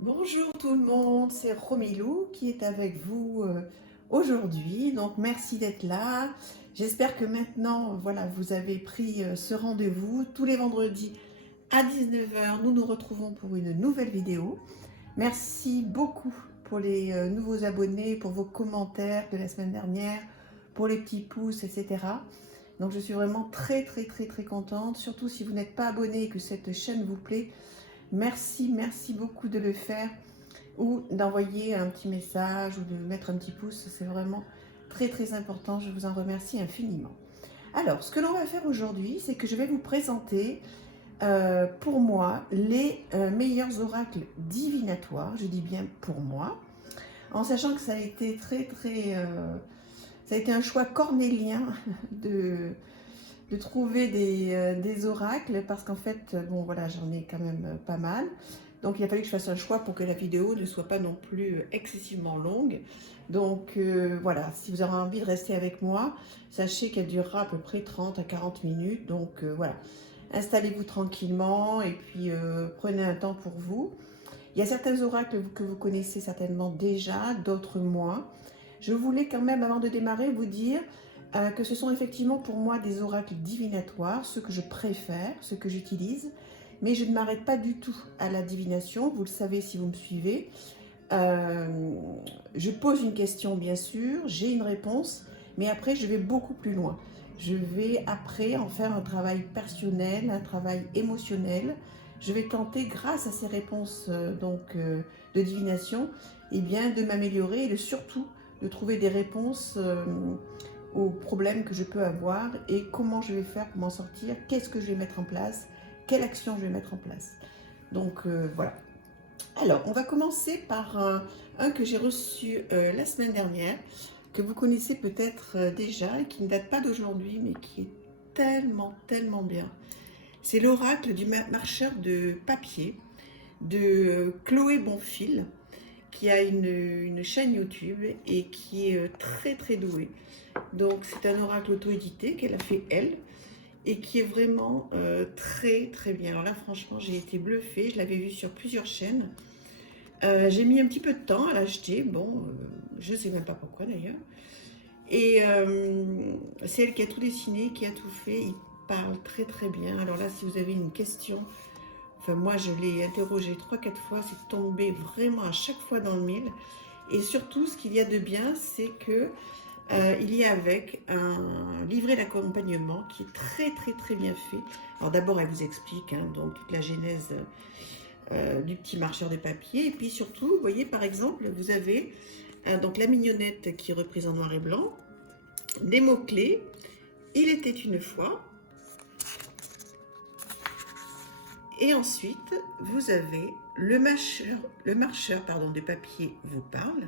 Bonjour tout le monde, c'est Romilou qui est avec vous aujourd'hui. Donc merci d'être là. J'espère que maintenant, voilà, vous avez pris ce rendez-vous. Tous les vendredis à 19 heures, nous nous retrouvons pour une nouvelle vidéo. Merci beaucoup pour les nouveaux abonnés, pour vos commentaires de la semaine dernière, pour les petits pouces, etc. Donc je suis vraiment très contente, surtout si vous n'êtes pas abonné et que cette chaîne vous plaît. Merci beaucoup de le faire ou d'envoyer un petit message ou de mettre un petit pouce. C'est vraiment très important. Je vous en remercie infiniment. Alors, ce que l'on va faire aujourd'hui, c'est que je vais vous présenter pour moi les meilleurs oracles divinatoires. Je dis bien pour moi, en sachant que ça a été ça a été un choix cornélien de trouver des oracles parce qu'en fait, bon voilà, j'en ai quand même pas mal. Donc il a fallu que je fasse un choix pour que la vidéo ne soit pas non plus excessivement longue. Donc voilà, si vous avez envie de rester avec moi, sachez qu'elle durera à peu près 30 à 40 minutes. Donc voilà, installez-vous tranquillement et puis prenez un temps pour vous. Il y a certains oracles que vous connaissez certainement déjà, d'autres moins. Je voulais quand même, avant de démarrer, vous dire que ce sont effectivement pour moi des oracles divinatoires, ceux que je préfère, ceux que j'utilise, mais je ne m'arrête pas du tout à la divination, vous le savez si vous me suivez. Je pose une question bien sûr, j'ai une réponse, mais après je vais beaucoup plus loin. Je vais après en faire un travail personnel, un travail émotionnel. Je vais tenter, grâce à ces réponses de divination, eh bien, de m'améliorer et surtout de trouver des réponses aux problèmes que je peux avoir et comment je vais faire pour m'en sortir, qu'est-ce que je vais mettre en place, quelle action je vais mettre en place. Donc voilà. Alors, on va commencer par un que j'ai reçu la semaine dernière, que vous connaissez peut-être déjà, et qui ne date pas d'aujourd'hui, mais qui est tellement bien. C'est l'oracle du marcheur de papier de Chloé Bonfil, qui a une chaîne YouTube et qui est très douée. Donc c'est un oracle auto-édité qu'elle a fait elle et qui est vraiment très bien. Alors là franchement j'ai été bluffée, je l'avais vu sur plusieurs chaînes. J'ai mis un petit peu de temps à l'acheter, bon je ne sais même pas pourquoi d'ailleurs. Et c'est elle qui a tout dessiné, qui a tout fait, il parle très bien. Alors là si vous avez une question, enfin moi je l'ai interrogé 3-4 fois, c'est tombé vraiment à chaque fois dans le mille. Et surtout ce qu'il y a de bien c'est que il y a avec un livret d'accompagnement qui est très bien fait. Alors d'abord elle vous explique donc toute la genèse du petit marcheur de papier. Et puis surtout, vous voyez par exemple, vous avez donc la mignonnette qui est reprise en noir et blanc, des mots-clés, il était une fois. Et ensuite, vous avez le marcheur de papier vous parle,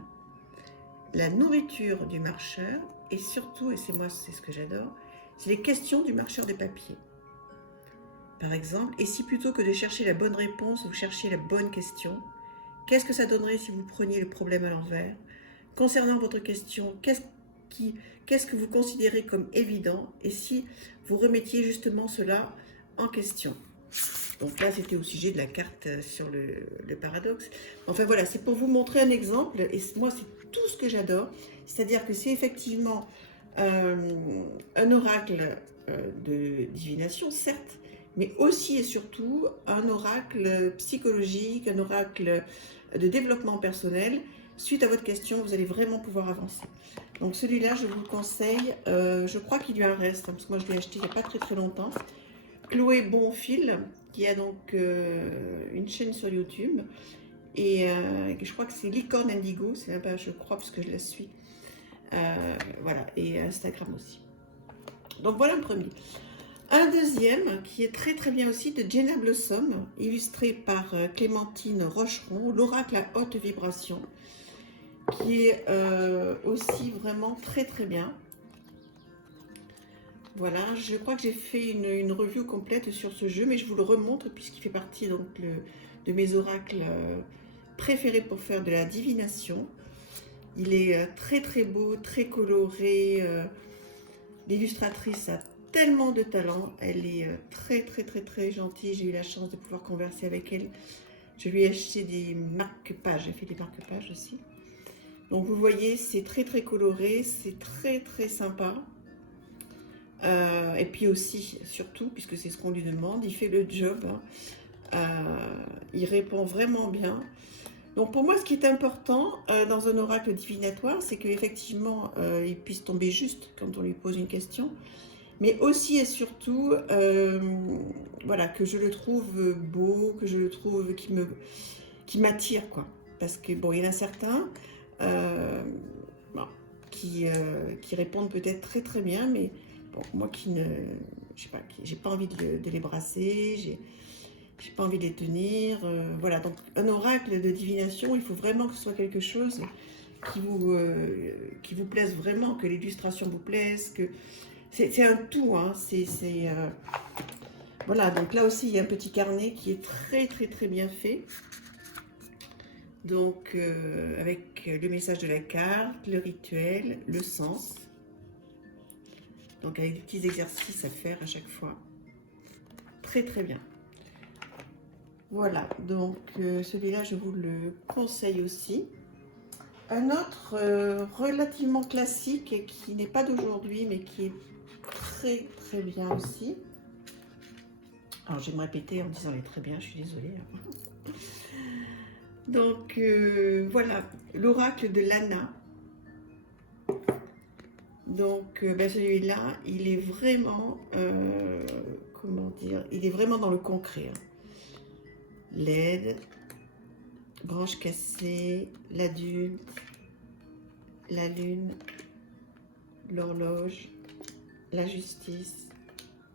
la nourriture du marcheur, et surtout, et c'est ce que j'adore, c'est les questions du marcheur de papier. Par exemple, et si plutôt que de chercher la bonne réponse, vous cherchiez la bonne question, qu'est-ce que ça donnerait si vous preniez le problème à l'envers? Concernant votre question, qu'est-ce que vous considérez comme évident, et si vous remettiez justement cela en question? Donc là, c'était au sujet de la carte sur le paradoxe. Enfin voilà, c'est pour vous montrer un exemple. Et moi, c'est tout ce que j'adore. C'est-à-dire que c'est effectivement un oracle de divination, certes, mais aussi et surtout un oracle psychologique, un oracle de développement personnel. Suite à votre question, vous allez vraiment pouvoir avancer. Donc celui-là, je vous le conseille. Je crois qu'il y a un reste, parce que moi, je l'ai acheté il n'y a pas très longtemps. Chloé Bonfil, qui a donc une chaîne sur YouTube, et je crois que c'est Licorne Indigo, c'est même pas je crois parce que je la suis, voilà, et Instagram aussi. Donc voilà un premier. Un deuxième qui est très bien aussi, de Jenna Blossom, illustré par Clémentine Rocheron, l'oracle à haute vibration, qui est aussi vraiment très bien. Voilà, je crois que j'ai fait une review complète sur ce jeu, mais je vous le remontre puisqu'il fait partie donc de mes oracles préférés pour faire de la divination. Il est très beau, très coloré. L'illustratrice a tellement de talent. Elle est très gentille. J'ai eu la chance de pouvoir converser avec elle Je lui ai acheté des marque-pages, j'ai fait des marque-pages aussi. Donc vous voyez, c'est très très coloré, c'est très très sympa. Et puis aussi, surtout, puisque c'est ce qu'on lui demande, il fait le job. Hein. Il répond vraiment bien. Donc pour moi, ce qui est important dans un oracle divinatoire, c'est qu'effectivement, il puisse tomber juste quand on lui pose une question, mais aussi et surtout, voilà, que je le trouve beau, que je le trouve qui m'attire, quoi. Parce que bon, il y en a certains bon, qui répondent peut-être très très bien, mais bon, moi qui ne, je sais pas, j'ai pas envie de les brasser, j'ai pas envie de les tenir, voilà. Donc un oracle de divination, il faut vraiment que ce soit quelque chose qui vous plaise vraiment, que l'illustration vous plaise, que c'est un tout, hein. Voilà. Donc là aussi, il y a un petit carnet qui est très très très bien fait. Donc avec le message de la carte, le rituel, le sens. Donc avec des petits exercices à faire à chaque fois. Très très bien. Voilà, donc celui-là, je vous le conseille aussi. Un autre relativement classique et qui n'est pas d'aujourd'hui, mais qui est très très bien aussi. Alors, je vais me répéter en disant elle est très bien, je suis désolée. Donc, voilà, l'oracle de Lana. Donc, ben celui-là, il est vraiment, comment dire, il est vraiment dans le concret. Hein. L'aide, branche cassée, l'adulte, la lune, l'horloge, la justice,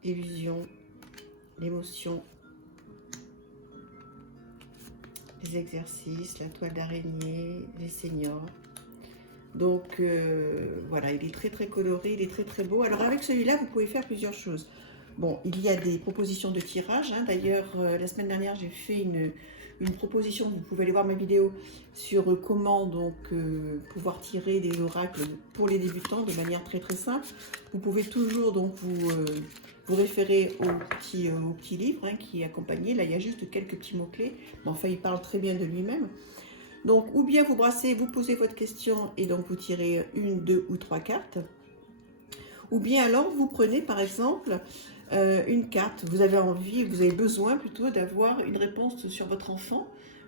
l'illusion, l'émotion, les exercices, la toile d'araignée, les seniors. Donc voilà, il est très très coloré, il est très très beau. Alors avec celui-là, vous pouvez faire plusieurs choses. Bon, il y a des propositions de tirage. Hein. D'ailleurs, la semaine dernière, j'ai fait une proposition. Vous pouvez aller voir ma vidéo sur comment donc pouvoir tirer des oracles pour les débutants de manière très très simple. Vous pouvez toujours donc vous référer au petit livre hein, qui est accompagné. Là, il y a juste quelques petits mots-clés. Mais enfin, il parle très bien de lui-même. Donc, ou bien vous brassez, vous posez votre question et donc vous tirez une, deux ou trois cartes. Ou bien alors, vous prenez par exemple une carte. Vous avez envie, vous avez besoin plutôt d'avoir une réponse sur votre enfant.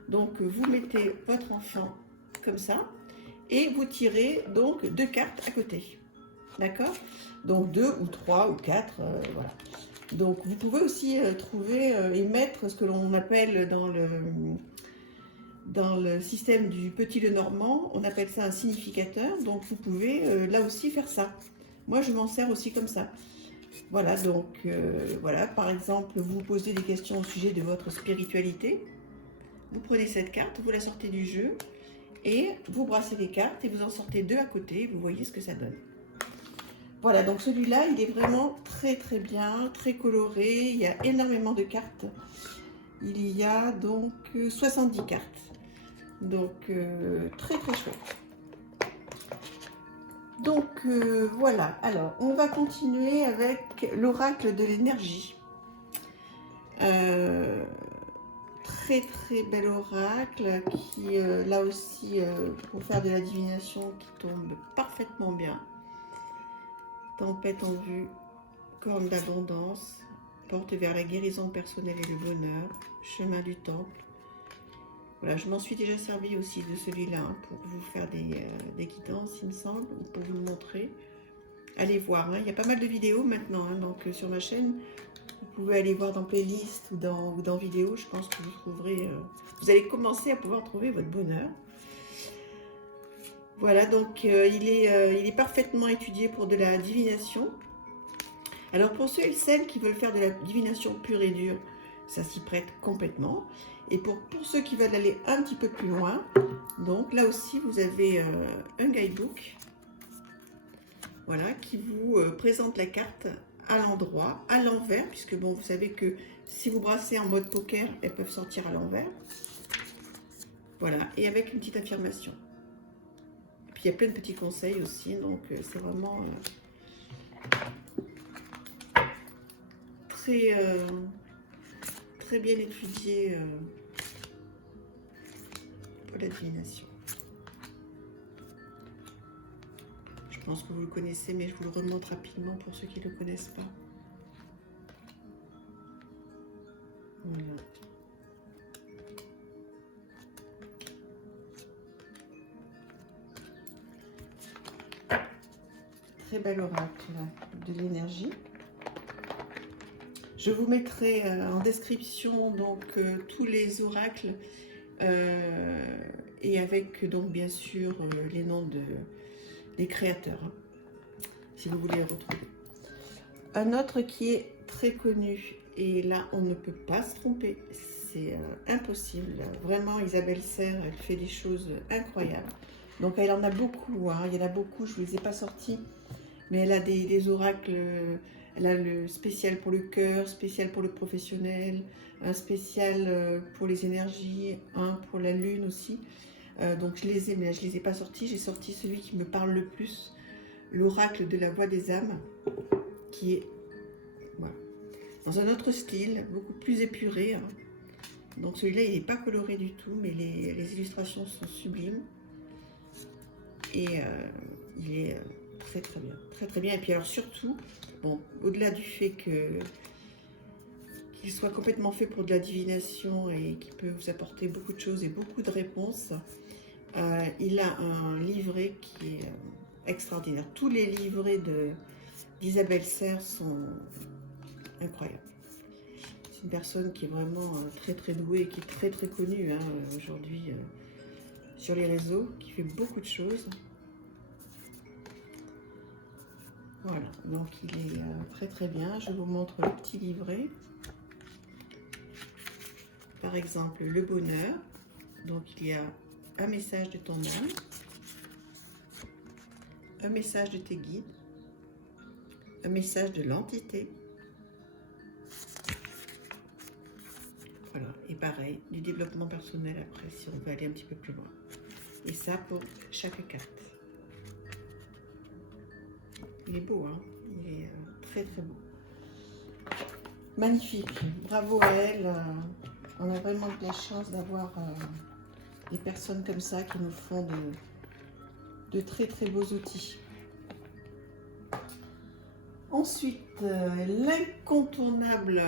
Donc, vous mettez votre enfant comme ça et vous tirez donc deux cartes à côté. D'accord? Donc, deux ou trois ou quatre, voilà. Donc, vous pouvez aussi trouver et mettre ce que l'on appelle dans le système du petit Lenormand, on appelle ça un significateur. Donc, vous pouvez là aussi faire ça. Moi, je m'en sers aussi comme ça. Voilà, donc, voilà, par exemple, vous posez des questions au sujet de votre spiritualité. Vous prenez cette carte, vous la sortez du jeu et vous brassez les cartes et vous en sortez deux à côté. Vous voyez ce que ça donne. Voilà, donc celui-là, il est vraiment très très bien, très coloré. Il y a énormément de cartes. Il y a donc 70 cartes. Donc, très très chouette. Donc, voilà. Alors, on va continuer avec l'oracle de l'énergie. Très très bel oracle qui, là aussi, pour faire de la divination, qui tombe parfaitement bien. Tempête en vue, corne d'abondance, porte vers la guérison personnelle et le bonheur, chemin du temple. Voilà, je m'en suis déjà servi aussi de celui-là hein, pour vous faire des guidances, il me semble, ou pour vous le montrer. Allez voir, hein, il y a pas mal de vidéos maintenant, hein, donc sur ma chaîne, vous pouvez aller voir dans playlist ou dans vidéos, je pense que vous trouverez, vous allez commencer à pouvoir trouver votre bonheur. Voilà, donc il est parfaitement étudié pour de la divination. Alors pour ceux et celles qui veulent faire de la divination pure et dure, ça s'y prête complètement. Et pour ceux qui veulent aller un petit peu plus loin, donc là aussi vous avez un guidebook, voilà, qui vous présente la carte à l'endroit, à l'envers, puisque bon, vous savez que si vous brassez en mode poker, elles peuvent sortir à l'envers. Voilà, et avec une petite affirmation. Puis il y a plein de petits conseils aussi, donc c'est vraiment très bien étudié pour la divination. Je pense que vous le connaissez, mais je vous le remonte rapidement pour ceux qui ne le connaissent pas. Voilà. Très bel oracle de l'énergie. Je vous mettrai en description donc tous les oracles et avec donc bien sûr les noms des créateurs, hein, si vous voulez les retrouver. Un autre qui est très connu, et là on ne peut pas se tromper, c'est impossible. Vraiment, Isabelle Serres, elle fait des choses incroyables. Donc elle en a beaucoup, hein, il y en a beaucoup, je ne les ai pas sortis, mais elle a des oracles, elle a le spécial pour le cœur, spécial pour le professionnel, un spécial pour les énergies, un pour la lune aussi. Donc je les ai, mais je ne les ai pas sortis, j'ai sorti celui qui me parle le plus, l'oracle de la voix des âmes, qui est voilà, dans un autre style, beaucoup plus épuré. Hein. Donc celui-là, il n'est pas coloré du tout, mais les illustrations sont sublimes. Et il est très très bien, très très bien. Et puis alors surtout, bon, au-delà du fait qu'il soit complètement fait pour de la divination et qu'il peut vous apporter beaucoup de choses et beaucoup de réponses, il a un livret qui est extraordinaire. Tous les livrets d'Isabelle Serres sont incroyables. C'est une personne qui est vraiment très très douée et qui est très très connue hein, aujourd'hui sur les réseaux, qui fait beaucoup de choses. Voilà, donc il est très très bien. Je vous montre le petit livret. Par exemple, le bonheur. Donc il y a un message de ton âme, un message de tes guides, un message de l'entité. Voilà, et pareil, du développement personnel après, si on veut aller un petit peu plus loin. Et ça pour chaque carte. Il est beau, hein? Il est très très beau. Magnifique, bravo à elle. On a vraiment de la chance d'avoir des personnes comme ça qui nous font de très très beaux outils. Ensuite, l'incontournable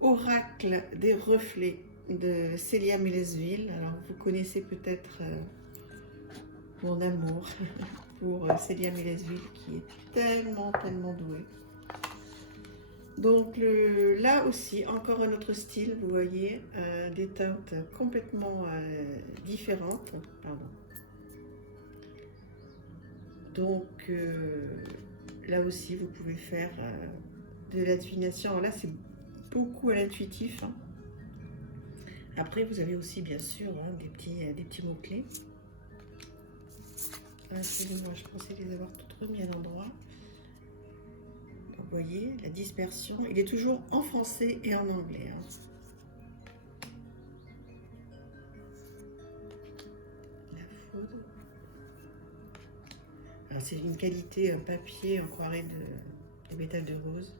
oracle des reflets de Célia Millesville. Alors vous connaissez peut-être mon amour pour Célia Millesville qui est tellement douée. Donc là aussi, encore un autre style, vous voyez, des teintes complètement différentes. Pardon. Donc là aussi, vous pouvez faire de la divination. Alors là, c'est beaucoup à l'intuitif. Hein. Après, vous avez aussi, bien sûr, hein, des petits mots-clés. Excusez-moi, je pensais les avoir toutes remis à l'endroit. Donc, vous voyez, la dispersion. Il est toujours en français et en anglais. Hein. La foudre. Alors, c'est une qualité, un papier, on croirait de métal de rose.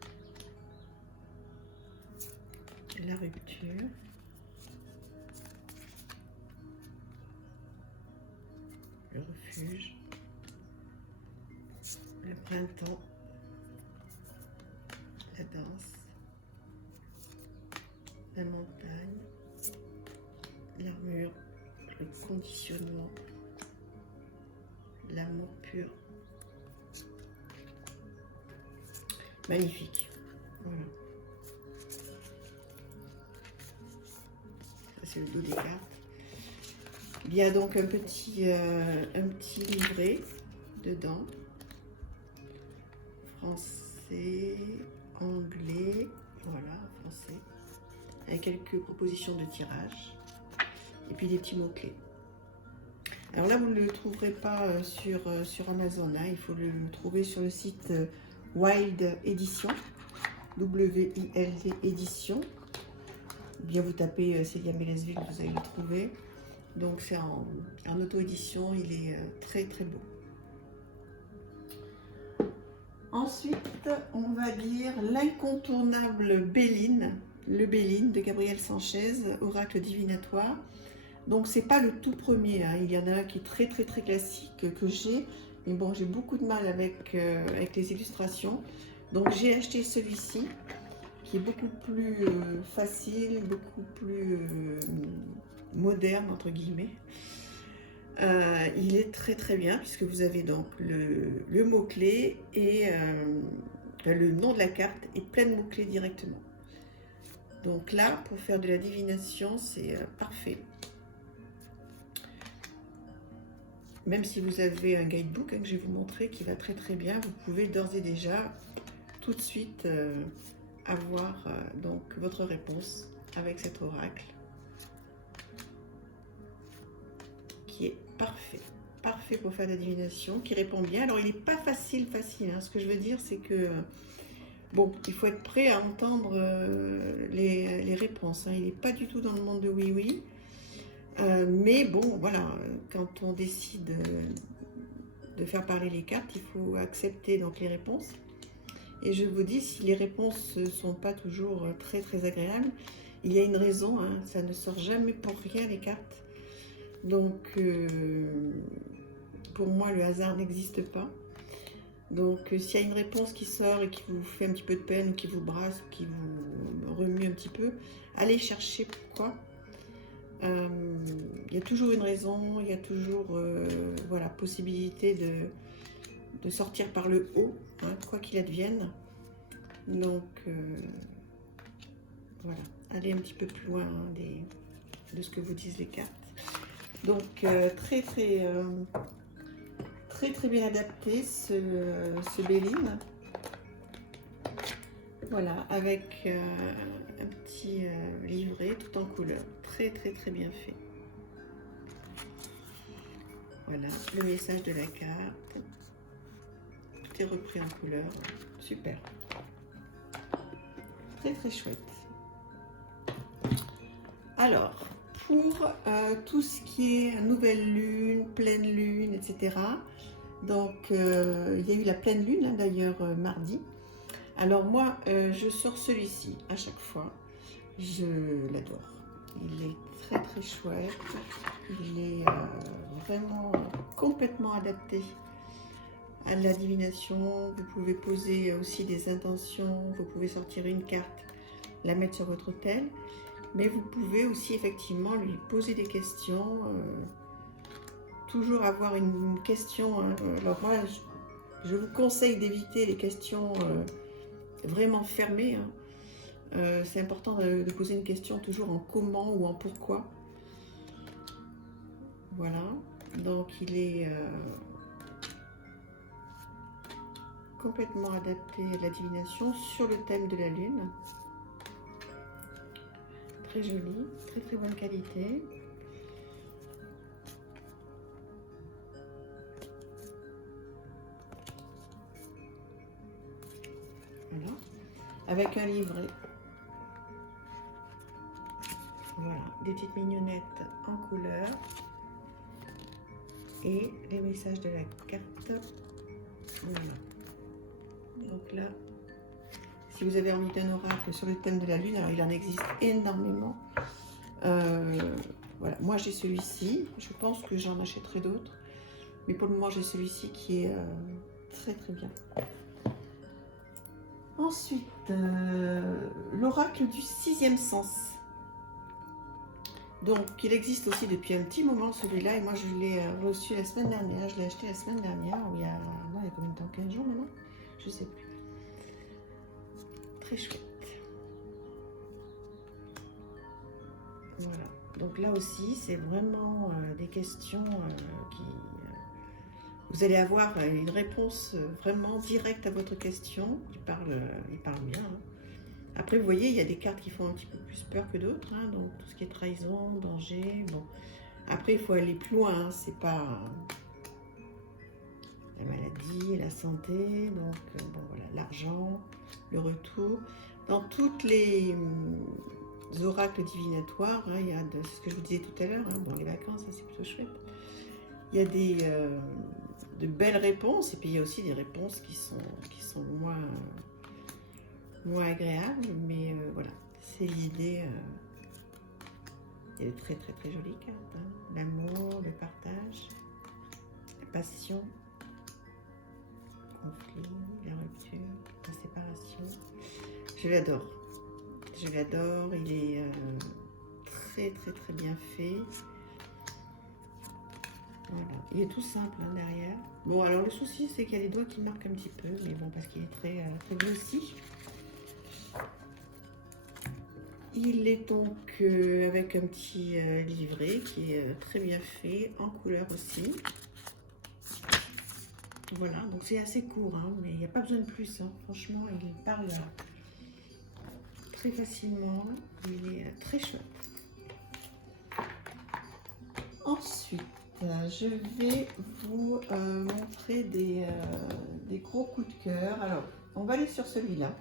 La rupture. Le refuge. Le printemps. La danse. La montagne. L'armure. Le conditionnement. L'amour pur. Magnifique. Voilà. Ça, c'est le dos des cartes. Il y a donc un petit livret dedans. Français, anglais, voilà, français. Avec quelques propositions de tirage. Et puis des petits mots-clés. Alors là, vous ne le trouverez pas sur Amazon. Hein. Il faut le trouver sur le site Wild Edition. W-I-L-D Édition. Bien, vous tapez Célia Millesville, vous allez le trouver. Donc c'est en auto-édition, il est très très beau. Ensuite, on va dire l'incontournable Béline, le Béline de Gabriel Sanchez, oracle divinatoire. Donc c'est pas le tout premier, hein. Il y en a un qui est très très très classique que j'ai, mais bon, j'ai beaucoup de mal avec les illustrations. Donc j'ai acheté celui-ci qui est beaucoup plus facile, beaucoup plus moderne entre guillemets. Il est très très bien puisque vous avez donc le mot-clé et le nom de la carte et plein de mots-clés directement. Donc là, pour faire de la divination, c'est parfait. Même si vous avez un guidebook que je vais vous montrer qui va très très bien, vous pouvez d'ores et déjà tout de suite avoir donc votre réponse avec cet oracle qui est parfait. Parfait pour faire de la divination, qui répond bien. Alors il n'est pas facile, hein. Ce que je veux dire, c'est que bon, il faut être prêt à entendre les réponses, hein. Il n'est pas du tout dans le monde de oui. Mais bon, voilà, quand on décide de faire parler les cartes, il faut accepter donc les réponses. Et je vous dis, si les réponses ne sont pas toujours très très agréables, il y a une raison, hein, ça ne sort jamais pour rien les cartes. Donc, pour moi, le hasard n'existe pas. Donc, s'il y a une réponse qui sort et qui vous fait un petit peu de peine, qui vous brasse, qui vous remue un petit peu, allez chercher pourquoi. Il y a toujours une raison, il y a toujours voilà, possibilité de sortir par le haut, hein, quoi qu'il advienne. Donc, voilà, allez un petit peu plus loin hein, de ce que vous disent les cartes. Donc, très bien adapté ce Béline. Voilà, avec un petit livret tout en couleur. Très bien fait. Voilà, le message de la carte. Tout est repris en couleur. Super. Très chouette. Alors, pour tout ce qui est nouvelle lune, pleine lune, etc. Donc, il y a eu la pleine lune, hein, d'ailleurs, mardi. Alors moi, je sors celui-ci à chaque fois. Je l'adore. Il est très chouette. Il est vraiment complètement adapté à la divination. Vous pouvez poser aussi des intentions. Vous pouvez sortir une carte, la mettre sur votre autel. Mais vous pouvez aussi effectivement lui poser des questions. Toujours avoir une question. Hein. Alors moi, je vous conseille d'éviter les questions vraiment fermées. Hein. C'est important de poser une question toujours en comment ou en pourquoi. Voilà, donc il est complètement adapté à la divination sur le thème de la lune. Très joli, très bonne qualité. Voilà, avec un livret. Voilà, des petites mignonnettes en couleur et les messages de la carte. Voilà. Donc là, si vous avez envie d'un oracle sur le thème de la lune, alors il en existe énormément. Voilà, moi j'ai celui-ci. Je pense que j'en achèterai d'autres, mais pour le moment j'ai celui-ci qui est très bien. Ensuite, l'oracle du sixième sens. Donc, il existe aussi depuis un petit moment celui-là, et moi je l'ai reçu la semaine dernière, je l'ai acheté la semaine dernière, il y a combien de temps, 15 jours maintenant? Je sais plus. Très chouette. Voilà, donc là aussi, c'est vraiment des questions qui... vous allez avoir une réponse vraiment directe à votre question, il parle bien. Hein. Après, vous voyez, il y a des cartes qui font un petit peu plus peur que d'autres, hein, donc tout ce qui est trahison, danger, bon. Après, il faut aller plus loin, hein, c'est pas la maladie, la santé, donc bon, voilà, l'argent, le retour. Dans toutes les oracles divinatoires, hein, il y a ce que je vous disais tout à l'heure, hein, bon, les vacances, c'est plutôt chouette. Il y a de belles réponses, et puis il y a aussi des réponses qui sont moins agréable, mais voilà, c'est l'idée Il y a de très très très jolies cartes. Hein. L'amour, le partage, la passion, le conflit, la rupture, la séparation. Je l'adore. Je l'adore. Il est très très très bien fait. Voilà. Il est tout simple hein, derrière. Bon, alors le souci, c'est qu'il y a les doigts qui marquent un petit peu, mais bon, parce qu'il est très, très glossy. Il est donc avec un petit livret qui est très bien fait, en couleur aussi. Voilà, donc c'est assez court, hein, mais il n'y a pas besoin de plus. Hein. Franchement, il parle très facilement. Il est très chouette. Ensuite, je vais vous montrer des gros coups de cœur. Alors, on va aller sur celui-là.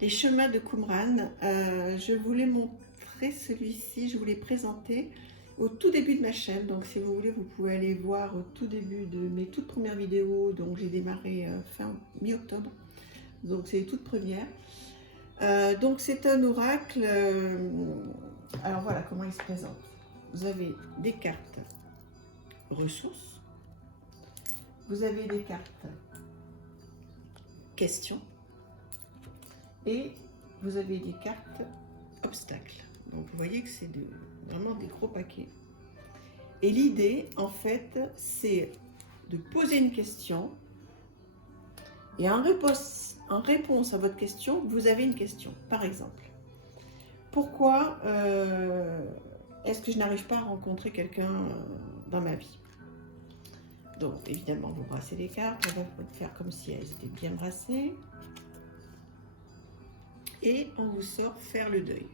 Les chemins de Qumran. Je voulais montrer celui-ci, je voulais présenter au tout début de ma chaîne. Donc, si vous voulez, vous pouvez aller voir au tout début de mes toutes premières vidéos. Donc, j'ai démarré fin mi-octobre. Donc, c'est les toutes premières. Donc, c'est un oracle. Alors, voilà comment il se présente. Vous avez des cartes ressources, vous avez des cartes questions et vous avez des cartes obstacles. Donc vous voyez que c'est vraiment des gros paquets. Et l'idée, en fait, c'est de poser une question et en réponse à votre question, vous avez une question. Par exemple, pourquoi est-ce que je n'arrive pas à rencontrer quelqu'un dans ma vie? Donc, évidemment, vous brassez les cartes. On va faire comme si elles étaient bien brassées. Et on vous sort faire le deuil.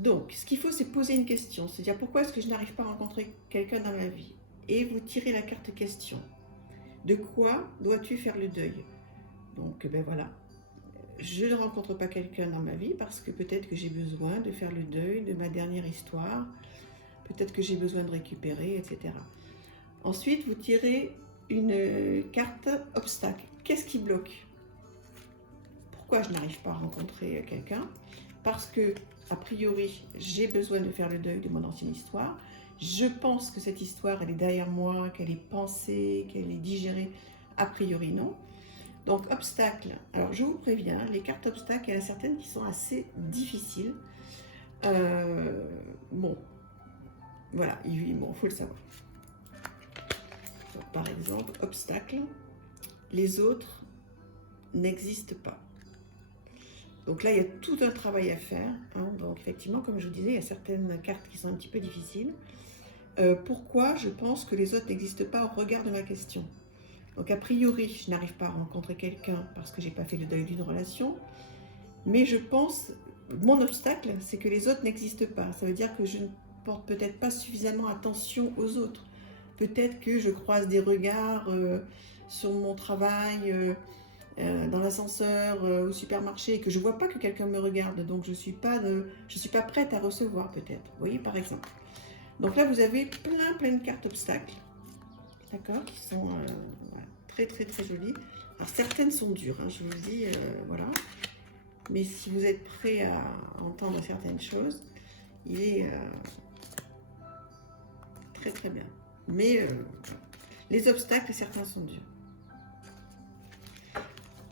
Donc, ce qu'il faut, c'est poser une question. C'est-à-dire, pourquoi est-ce que je n'arrive pas à rencontrer quelqu'un dans ma vie? Et vous tirez la carte question. De quoi dois-tu faire le deuil? Donc, ben voilà. Je ne rencontre pas quelqu'un dans ma vie parce que peut-être que j'ai besoin de faire le deuil de ma dernière histoire. Peut-être que j'ai besoin de récupérer, etc. Ensuite, vous tirez une carte obstacle. Qu'est-ce qui bloque? Pourquoi je n'arrive pas à rencontrer quelqu'un? Parce que, a priori, j'ai besoin de faire le deuil de mon ancienne histoire. Je pense que cette histoire, elle est derrière moi, qu'elle est pensée, qu'elle est digérée. A priori, non. Donc, obstacle. Alors, je vous préviens, les cartes obstacles, il y en a certaines qui sont assez difficiles. Bon, voilà, bon, faut le savoir. Donc, par exemple, obstacle, les autres n'existent pas. Donc là, il y a tout un travail à faire. Hein. Donc, effectivement, comme je vous disais, il y a certaines cartes qui sont un petit peu difficiles. Pourquoi je pense que les autres n'existent pas au regard de ma question? Donc, a priori, je n'arrive pas à rencontrer quelqu'un parce que je n'ai pas fait le deuil d'une relation. Mais je pense, mon obstacle, c'est que les autres n'existent pas. Ça veut dire que je ne porte peut-être pas suffisamment attention aux autres. Peut-être que je croise des regards sur mon travail, dans l'ascenseur, au supermarché, et que je ne vois pas que quelqu'un me regarde. Donc, je ne suis pas prête à recevoir, peut-être. Vous voyez, par exemple. Donc là, vous avez plein de cartes obstacles. D'accord, qui sont voilà, très jolies. Alors certaines sont dures, hein, je vous le dis, voilà. Mais si vous êtes prêt à entendre certaines choses, il est très bien. Mais les obstacles, certains sont durs.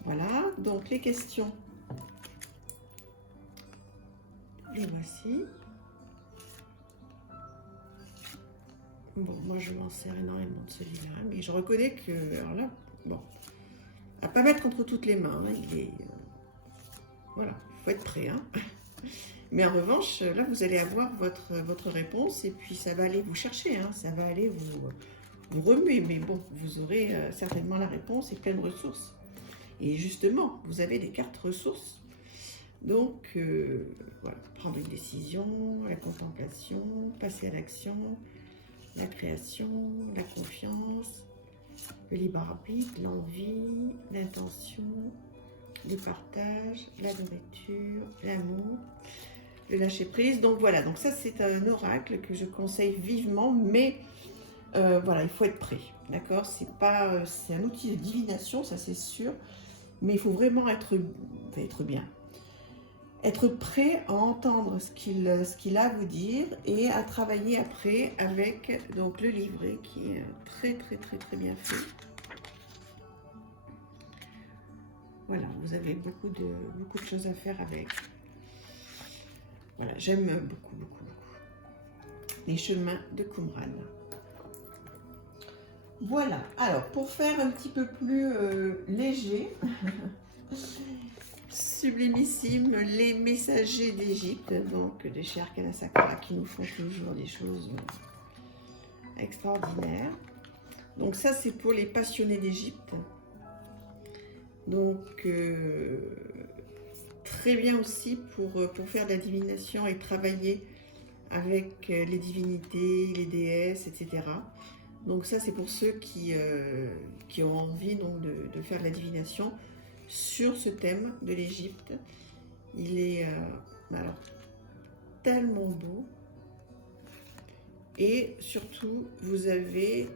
Voilà, donc les questions, les voici. Bon, moi je m'en sers énormément de ce livre, mais je reconnais que, alors là, bon, à pas mettre contre toutes les mains, hein, il est, voilà, il faut être prêt, hein. Mais en revanche, là vous allez avoir votre réponse et puis ça va aller vous chercher, hein, ça va aller vous remuer, mais bon, vous aurez certainement la réponse et plein de ressources. Et justement, vous avez des cartes ressources, donc voilà, prendre une décision, la contemplation, passer à l'action, la création, la confiance, le libre arbitre, l'envie, l'intention, le partage, la nourriture, l'amour, le lâcher prise. Donc voilà, donc ça c'est un oracle que je conseille vivement, mais voilà, il faut être prêt, d'accord? C'est un outil de divination, ça c'est sûr, mais il faut vraiment être bien. être prêt à entendre ce qu'il a à vous dire et à travailler après avec donc le livret qui est très bien fait. Voilà, vous avez beaucoup de choses à faire avec. Voilà, j'aime beaucoup. Les chemins de Qumran. Voilà, alors pour faire un petit peu plus léger, sublimissime, les messagers d'Égypte, donc de chez Arcana Sacra, qui nous font toujours des choses extraordinaires. Donc ça, c'est pour les passionnés d'Égypte. Donc très bien aussi pour faire de la divination et travailler avec les divinités, les déesses, etc. Donc ça, c'est pour ceux qui ont envie donc, de faire de la divination sur ce thème de l'Égypte. Il est alors, tellement beau. Et surtout, vous avez,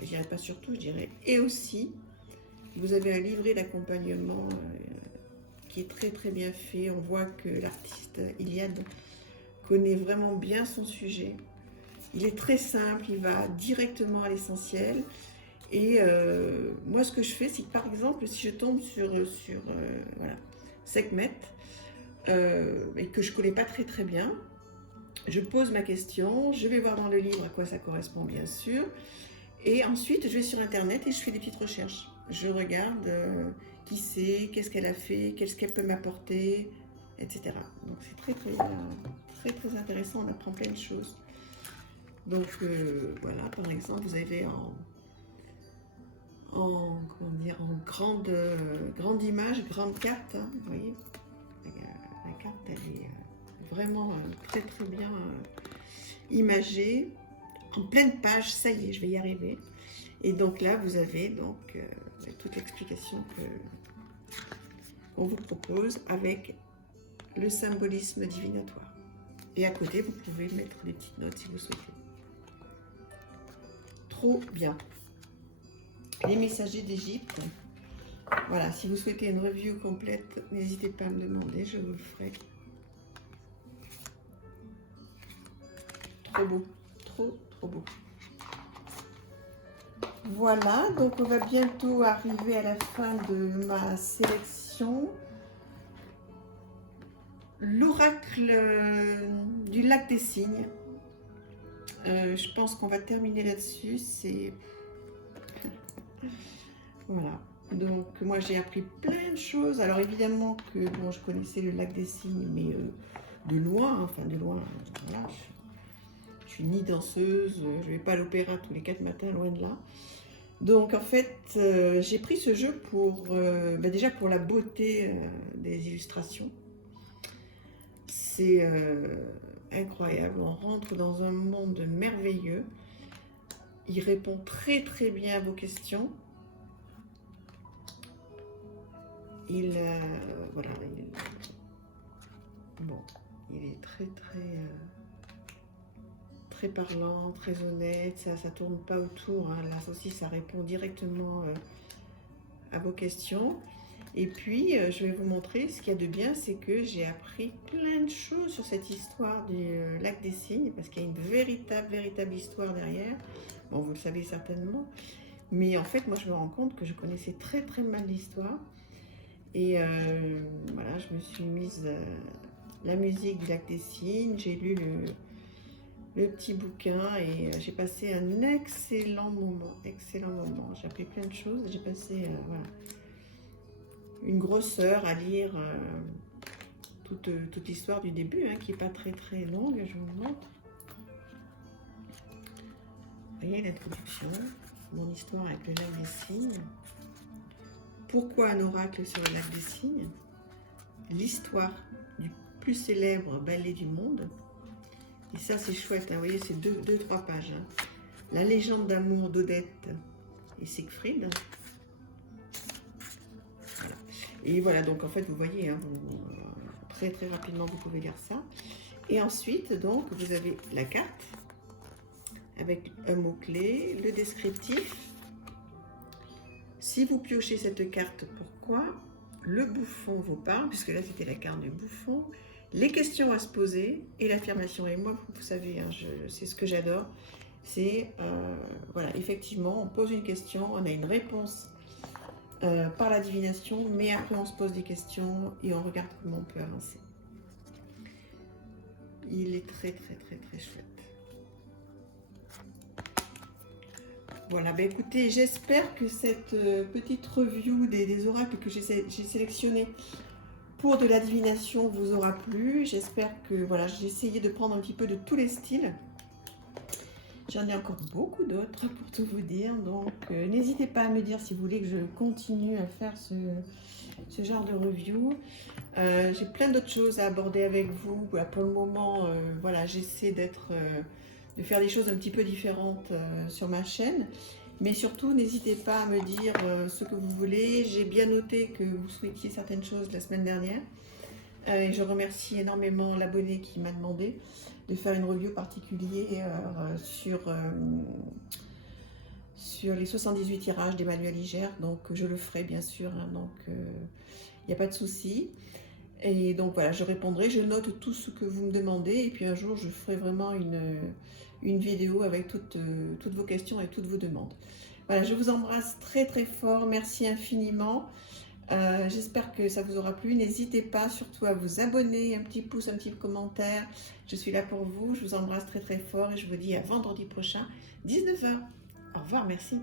je dirais pas surtout, je dirais, et aussi, vous avez un livret d'accompagnement qui est très bien fait. On voit que l'artiste Iliad connaît vraiment bien son sujet. Il est très simple, il va directement à l'essentiel. Et moi, ce que je fais, c'est que par exemple, si je tombe sur voilà, Sekhmet, et que je ne connais pas très bien, je pose ma question, je vais voir dans le livre à quoi ça correspond, bien sûr. Et ensuite, je vais sur Internet et je fais des petites recherches. Je regarde qui c'est, qu'est-ce qu'elle a fait, qu'est-ce qu'elle peut m'apporter, etc. Donc, c'est très intéressant, on apprend plein de choses. Donc voilà, par exemple, vous avez en grande image, grande carte, hein, vous voyez, la carte elle est vraiment très bien imagée, en pleine page, ça y est, je vais y arriver. Et donc là, vous avez donc toute l'explication qu'on vous propose avec le symbolisme divinatoire. Et à côté, vous pouvez mettre des petites notes si vous souhaitez. Trop bien. Les messagers d'Égypte. Voilà, si vous souhaitez une review complète, n'hésitez pas à me demander, je vous le ferai. Trop beau, trop beau. Voilà, donc on va bientôt arriver à la fin de ma sélection. L'oracle du lac des cygnes. Je pense qu'on va terminer là-dessus. C'est voilà. Donc moi j'ai appris plein de choses. Alors évidemment que bon, je connaissais le lac des cygnes, mais de loin, enfin de loin. Voilà, je suis ni danseuse, je vais pas à l'opéra tous les 4 matins, loin de là. Donc en fait, j'ai pris ce jeu pour déjà pour la beauté des illustrations. C'est incroyable, on rentre dans un monde merveilleux. Il répond très bien à vos questions. Voilà, il est très parlant, très honnête, ça tourne pas autour, hein. Là aussi ça répond directement à vos questions. Et puis je vais vous montrer ce qu'il y a de bien, c'est que j'ai appris plein de choses sur cette histoire du lac des cygnes, parce qu'il y a une véritable histoire derrière. Bon, vous le savez certainement, mais en fait moi je me rends compte que je connaissais très mal l'histoire. Et voilà, je me suis mise la musique du lac des cygnes, j'ai lu le petit bouquin et j'ai passé un excellent moment. J'ai appris plein de choses, j'ai passé voilà, une grosse heure à lire toute l'histoire du début, hein, qui n'est pas très longue, je vous montre. Vous voyez l'introduction, mon histoire avec le lac des cygnes. Pourquoi un oracle sur le lac des cygnes? L'histoire du plus célèbre ballet du monde. Et ça, c'est chouette, hein. Vous voyez, c'est 2-3 pages. Hein. La légende d'amour d'Odette et Siegfried. Voilà. Et voilà, donc en fait, vous voyez, hein, très rapidement, vous pouvez lire ça. Et ensuite, donc, vous avez la carte avec un mot-clé, le descriptif. Si vous piochez cette carte, pourquoi? le bouffon vous parle, puisque là c'était la carte du bouffon, les questions à se poser et l'affirmation. Et moi, vous savez, hein, c'est ce que j'adore, c'est, voilà, effectivement, on pose une question, on a une réponse par la divination, mais après on se pose des questions et on regarde comment on peut avancer. Il est très très très très chouette. Voilà, bah écoutez, j'espère que cette petite review des oracles que j'ai sélectionnés pour de la divination vous aura plu. J'espère que, voilà, j'ai essayé de prendre un petit peu de tous les styles. J'en ai encore beaucoup d'autres pour tout vous dire, donc n'hésitez pas à me dire si vous voulez que je continue à faire ce genre de review. J'ai plein d'autres choses à aborder avec vous. Voilà, pour le moment, voilà, j'essaie de faire des choses un petit peu différentes sur ma chaîne. Mais surtout, n'hésitez pas à me dire ce que vous voulez. J'ai bien noté que vous souhaitiez certaines choses la semaine dernière. Et je remercie énormément l'abonné qui m'a demandé de faire une review particulière sur les 78 tirages d'Emmanuel Iger. Donc je le ferai bien sûr, hein, donc il n'y a pas de souci. Et donc voilà, je répondrai, je note tout ce que vous me demandez et puis un jour je ferai vraiment une vidéo avec toutes vos questions et toutes vos demandes. Voilà, je vous embrasse très très fort, merci infiniment. J'espère que ça vous aura plu. N'hésitez pas surtout à vous abonner, un petit pouce, un petit commentaire. Je suis là pour vous, je vous embrasse très très fort et je vous dis à vendredi prochain, 19 h. Au revoir, merci.